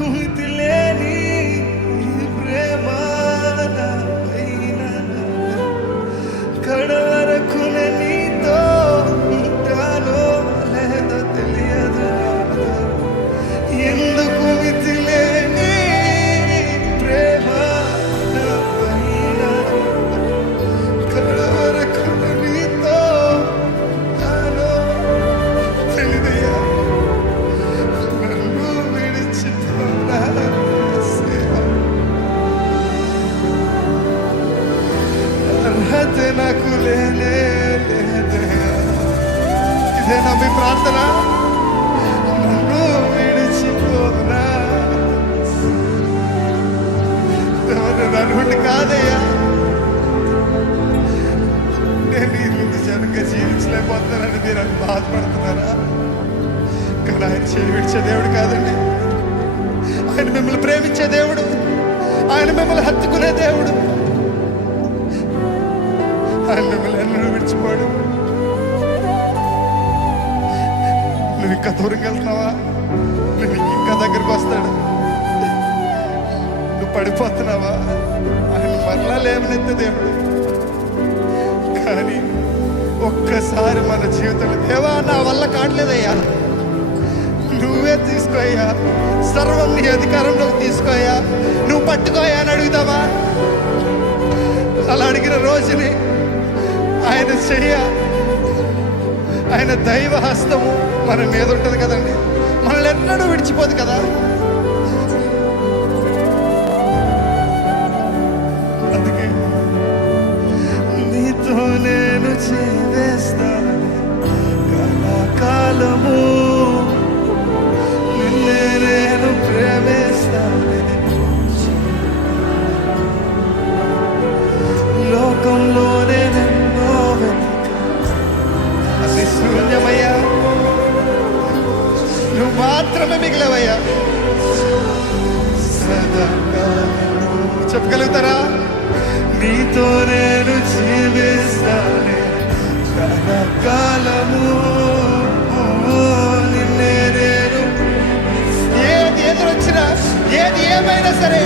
కుమితిలేని ప్రేమ కడవరకు నీతో ఉంటానో లేదో తెలియదు. ఎందుకు మితిలేని ప్రేమ కడవరకు నీతో ఉంటానో తెలియదయ్యా. నన్ను విడిచిపోనా అర్హత నాకు లేదయ్యా. ఇదేనా మీ ప్రార్థన? నన్ను విడిచిపోనా నన్ను కాదయ్యా. నేను ఈ ముందు జనంగా జీవించలేకపోతున్నానని మీరు అని బాధపడుతున్నారా? కానీ ఆయన చేయి విడిచే దేవుడు కాదండి. ఆయన మిమ్మల్ని ప్రేమించే దేవుడు, ఆయన మిమ్మల్ని హత్తుకునే దేవుడు. ఆయన మిమ్మల్ని ఎన్నడూ విడిచిపోడు. నువ్వు ఇంకా దూరంగా వెళ్తున్నావా? నువ్వు ఇంకా దగ్గరకు వస్తాడు. నువ్వు పడిపోతున్నావా? ఆయన మరలా లేవనెత్తే దేవుడు. కానీ ఒక్కసారి మన జీవితంలో దేవా నా వల్ల కావట్లేదయ్యా, నువ్వే తీసుకోయ్యా, సర్వం నీ అధికారంలోకి తీసుకోయా, నువ్వు పట్టుకోయా అని అడుగుతావా? అలా అడిగిన రోజుని ఆయన చెయ్య, ఆయన దైవ హస్తము మన మీద ఉంటుంది కదండి. మనల్ని ఎన్నడూ విడిచిపోదు కదా. అందుకే నీతో నేను చేస్తాను కళాకాలము, నిన్నే నేను ప్రేమిస్తాను. లోకంలోనే నిన్నో అది శూన్యమయ్యా, నువ్వు మాత్రమే మిగిలవయ్యా. చెప్పగలుగుతారా? నీతో నేను జీవిస్తానే కళాకాలము, నిన్నే నేను ఏది ఎదురొచ్చినా ఏది ఏమైనా సరే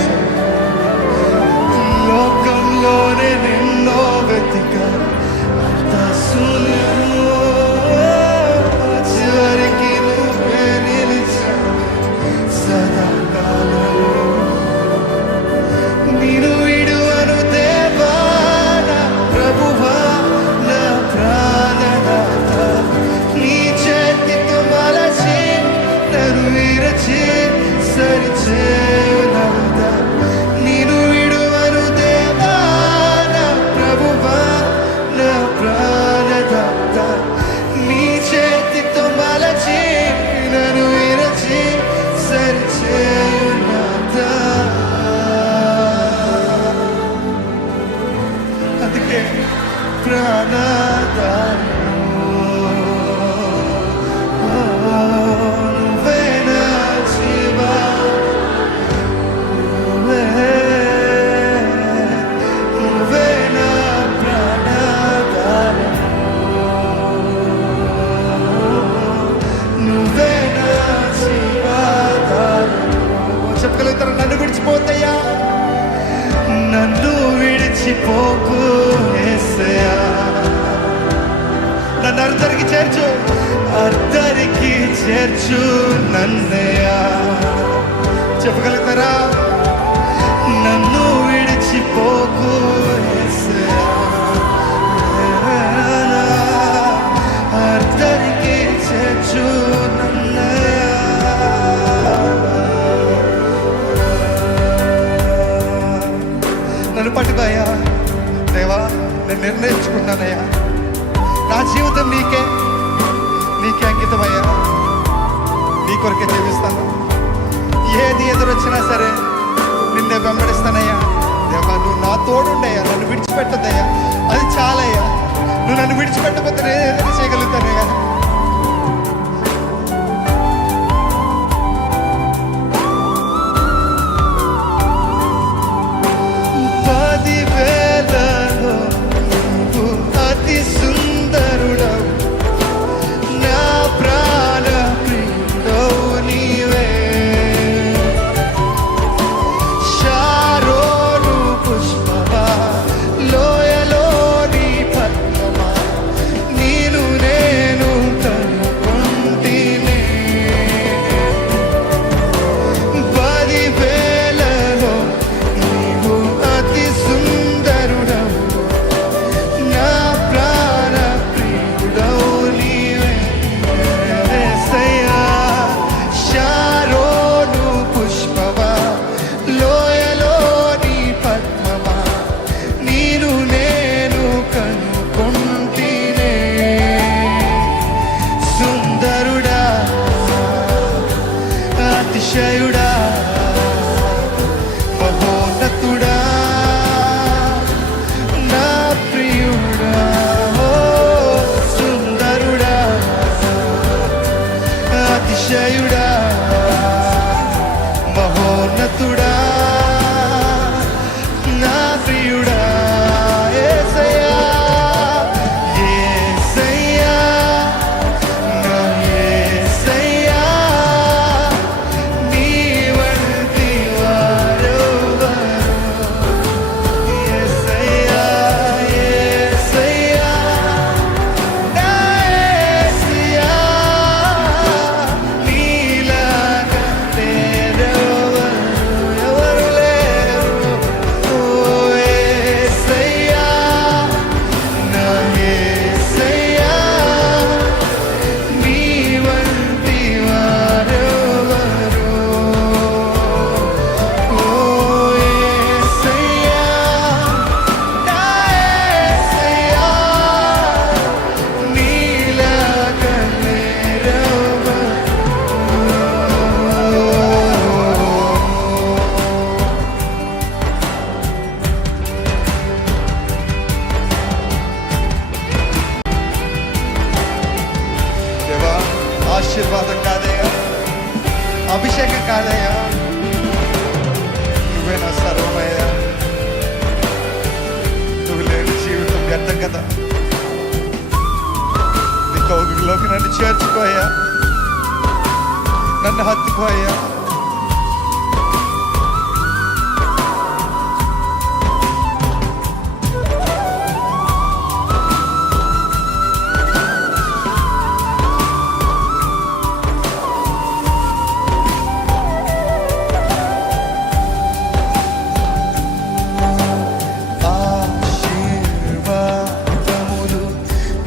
లోకంలోనే నిన్నో వెతికా అంత శూన్యము, చివరికి నువ్వే నిలిచావు సదాకాలము. నేను విడువను దేవా నా ప్రభువా నా ప్రాణనాథ, నీ చేతితో మలచి నన్ను విరచి సరిచేయునాథ. నేను విడువను దేవా నా ప్రభువా నా ప్రాణనాథ, నీ చేతితో మలచి నన్ను విరచి సరిచేయునాథ. అందుకే ప్రాణదాయము నువ్వే నా జీవా, నువ్వే నా ప్రాణదాయము, నువ్వే నా జీవాధారము. చెప్పగలుగుతారా? నన్ను విడిచిపోతయ్యా, నన్ను విడిచిపోకు యేసయ్యా. నన్ను అద్దరికి చేర్చు, అద్దరికి చేర్చు నన్నయ్యా. చెప్పగలుగుతారా? నన్ను విడిచిపోకు యేసయ్యా, అద్దరికి చేర్చు నన్నయ్యా. నన్ను పట్టుకోయ్యా దేవా, నేను నిర్ణయించుకున్నానయ్యా, నా జీవితం నీకే అంకితమయ్యా. నీ కొరకే జీవిస్తాను. ఏది ఎదురొచ్చినా సరే నిన్నే వెంబడిస్తానయ్యా. దేవా నువ్వు నా తోడుండయ్యా, నన్ను విడిచిపెట్టదయ్యా, అది చాలయ్యా. నువ్వు నన్ను విడిచిపెట్టకపోతే నేను ఏదైనా చేయగలుగుతానయ్యా. అతిశయుడా మహోన్నతుడా నా ప్రియుడా ఓ సుందరుడా అతిశయుడా మహోన్నతుడా నా ప్రియుడా యేసయ్యా యేసయ్యా నా యేసయ్యా నీ వంటి వారెవరు యేసయ్యా యేసయ్యా నా యేసయ్యా నీలాగా లేరెవరు ఎవరు లేరు ఓ యేసయ్యా నా యేసయ్యా నీ వంటి వారెవరు ఓ యేసయ్యా నా యేసయ్యా నీలాగా లేరెవరు దేవా ఆశీర్వాదం కాదయ్యా అభిషేకం కాదయ్యా నువ్వే నా సర్వమయ్యా నువ్వు లేని జీవితం వ్యర్థం కదా నీ కౌగిలోకి నన్ను చేర్చుకోయ్యా నన్ను హత్తుకోయ్యా ఆశీర్వాదములు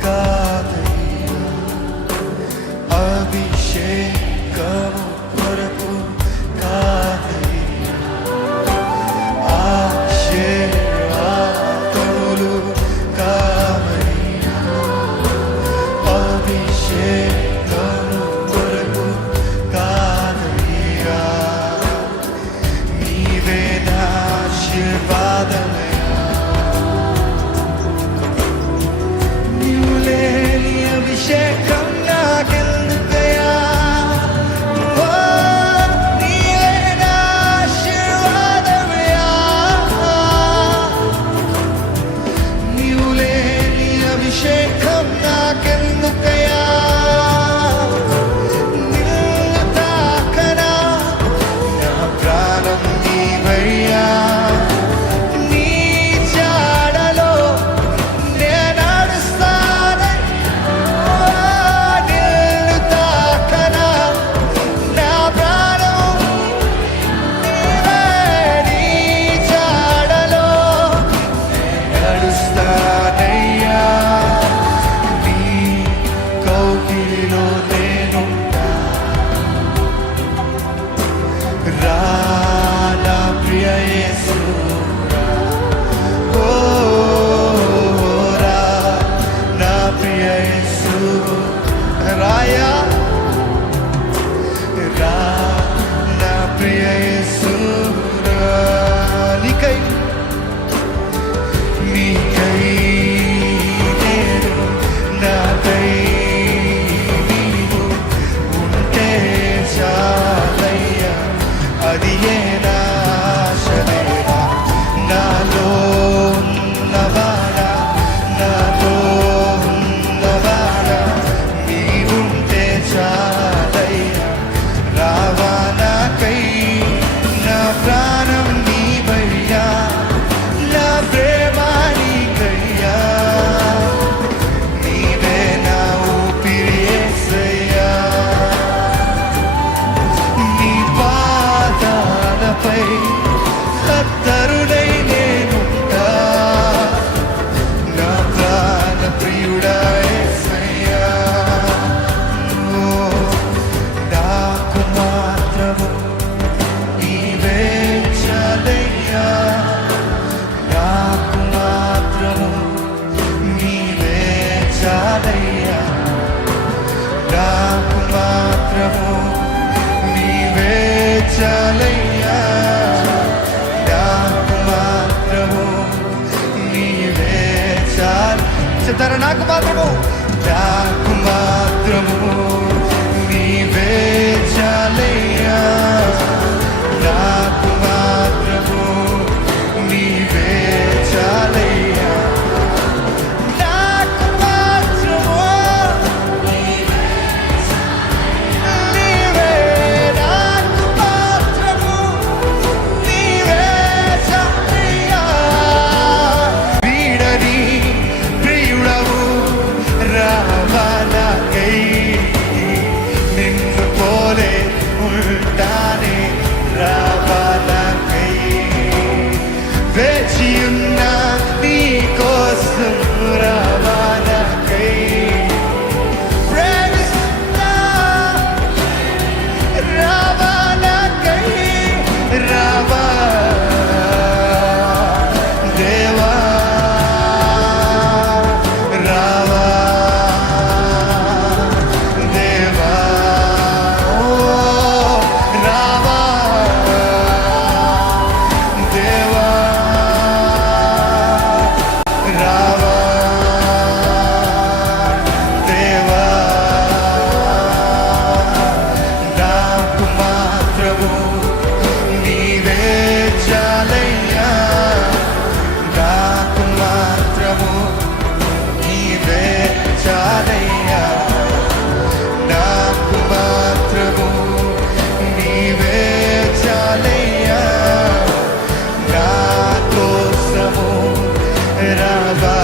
కాదయ్యా అభిషేకము కొరకు కాదయ్యా ఆశీర్వాదములు కాదయ్యా అభిషేకము కొరకు కాదయ్యా నీవే నా ఆశీర్వాదమయ్యా నీవు లేని అభిషేకం నాకెందుకయ్యా ఓ నీవే నా ఆశీర్వాదమయ్యా నీవు లేని అభిషేకం నాకెందుకయ్యా నిన్ను తాకనా నా ప్రాణం నీవయ్యా నీ జాడలో నేను నడుస్తానయ్యా నిన్ను తాకనా నా ప్రాణం నీవే నీ జాడలో నేను నడుస్తానయ్యా నీ కౌగిలిలో నేనుంటా రా నా ప్రియ యేసు ఓ రా నా ప్రియ యేసు రాయా రా నా ప్రియ యేసు రా నీకై నేను నాకై నీవు ఉంటే చాలయ్యా అది ఏ నా ఆశలేనా చాలయ్యా, నాకు మాత్రము నీవే చాలు. చెప్తారా? నాకు మాత్రము, నాకు మాత్రము నీవే చాలయ్యా, నాకు మాత్రము నీవే చాలయ్యా, నాకు మాత్రము నీవే, నాకు మాత్రము నీవే చాలయ్యా. వీడని ప్రియుడవు రావాలకై, నిన్ను పోలే ఉంటానే రావాలకై, వేచియున్న నీ కోసం రావాలకై, ప్రేమిస్తున్నా రావాలకై, రావా దేవా, రావా దేవా, ఓ రావా దేవా, రావా దేవా, నాకు మాత్రము నీవే చాలయ్యా, నాకు మాత్రము నీవే చాలయ్యా, నాకు మాత్రము నీవే చాలయ్యా, నా కోసము రావా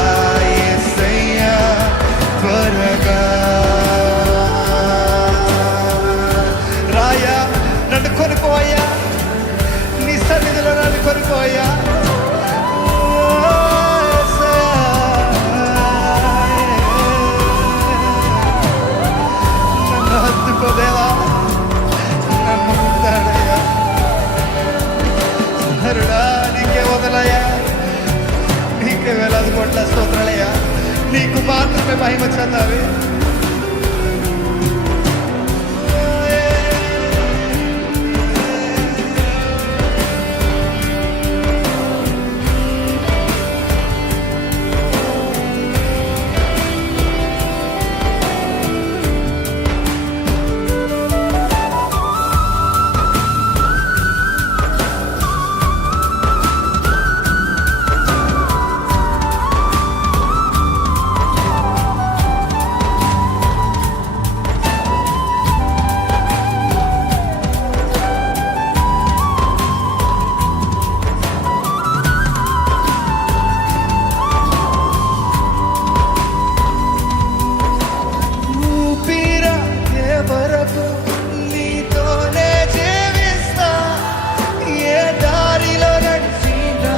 యేసయ్యా త్వరగా. రాయా, నన్ను కొనుకోవయ్యా, నీ సన్నిధిలో నన్ను కొనుకోవయ్యా. నన్ను హత్తుకోదేవా, నన్ను ముట్టాడయ్యా, హరుడా నీకే వదలయ్యా, నీకే వేలాది కోట్ల స్తోత్రాలయ్యా, నీకు మాత్రమే మహిమ చెందాలి. ఊపిరాగే వరకు నీతోనే జీవిస్తా, ఏ దారిలో నడిచినా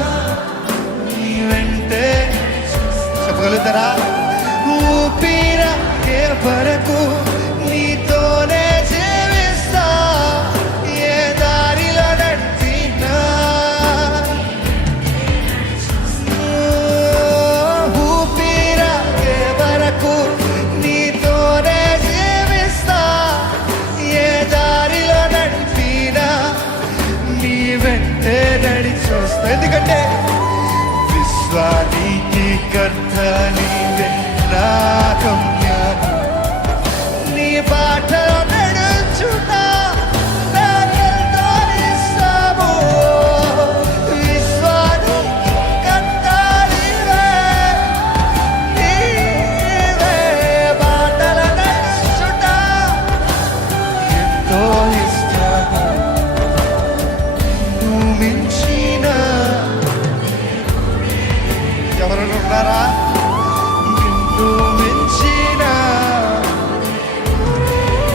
నీ వెంటే. చెప్పగలుగుతారా? ఊపిరాగే వరకు నీతోనే జీవిస్తా, ఏ దారిలో నడిచినా, ఊపిరాగే వరకు నీతోనే జీవిస్తా, ఏ దారిలో నడిపినా నీ వెంటే నడిచొస్తా. ఎందుకంటే విశ్వానికి కర్త నీవే, నా గమ్యము నీ బాటలో నడుచున్నా, నాకెంతో ఇష్టము. విశ్వానికి కర్త నీవే, నీవే బాటలో నడుచున్నా, ఎంతో ఇష్టము. నువ్వు మించిన ఎవరైనా ఉన్నారా? నిన్ను మించిన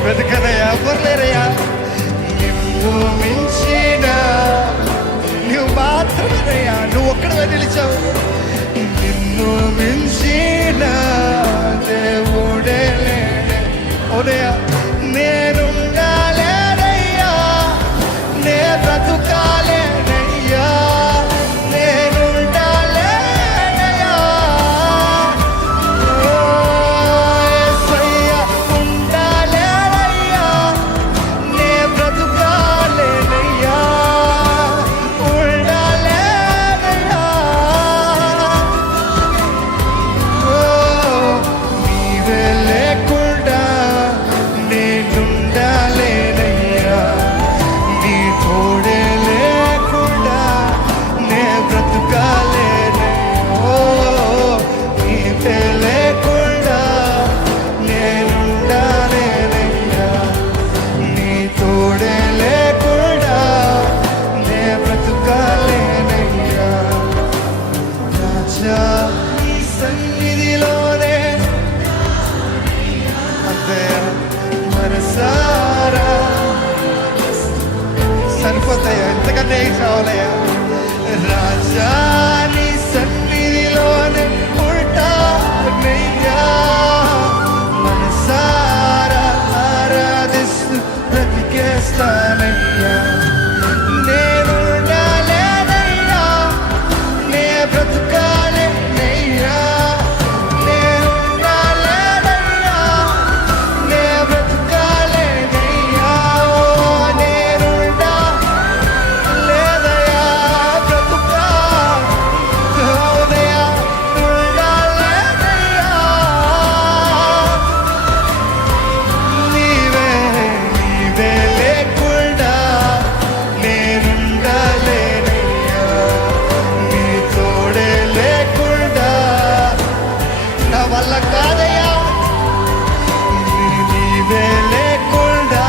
వెతకనయ్యా, ఎవరు లేరయ్యా. నిన్ను మించిన నువ్వు మాత్రమేనయ్యా, నువ్వు ఒక్కడవే నిలిచావు. నిన్ను మించిన దేవుడే లేడే. అవునయ్యా, నేనుండాలేనయ్యా, నే బ్రతుకాలేనయ్యా, నేనుండాలేనయ్యా, ఓ యేసయ్యా ఉండాలేనయ్యా, నే సరిపోతాయా? ఎంతకన్నా ఏం కావాలయ్యా? రాజాని సన్నిధిలోనే ఉంటానయ్యా, మనసారా ఆరాధిస్తూ బ్రతికేస్తానయ్యా. నేనుండాలేనయ్యా, నే బ్రతుకాలేనయ్యా, నేనుండాలేనయ్యా, నే బ్రతుకాలేనయ్యా. ఓ నేనుండాలేదయ్యా, బ్రతుకాలేదయ్యా, ఉండాలేనయ్యా. నీవే నీవే లేకుండా నేనుండలేనయ్యా, నీ తోడే లేకుండా నా వల్ల కాదయ్యా. నీవే లేకుండా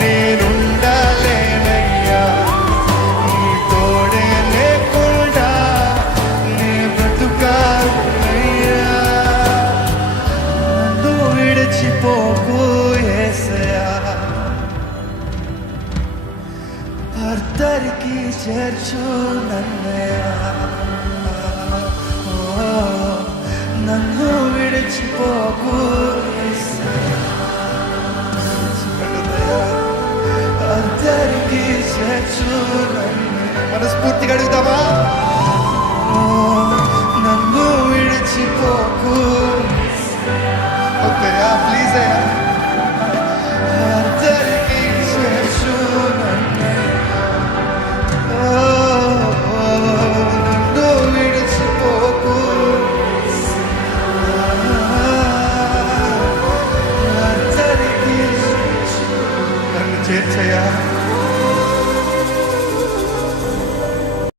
నేనుండలేనయ్యా, నీ తోడే లేకుండా నే బ్రతుకాలయ్యా. నన్ను విడిచిపోకు యేసయ్యా, అర్ధరికి చేర్చు నన్నయ్యా. ఓ, నన్ను విడిచిపోకు యేసయ్యా, అర్ధరికి చేర్చు నన్నయ్యా. మనస్ఫూర్తిగా అడుగుదామా? ఓ, నన్ను విడిచిపోకు. ఓకే ప్లీజ్ అయ్యా.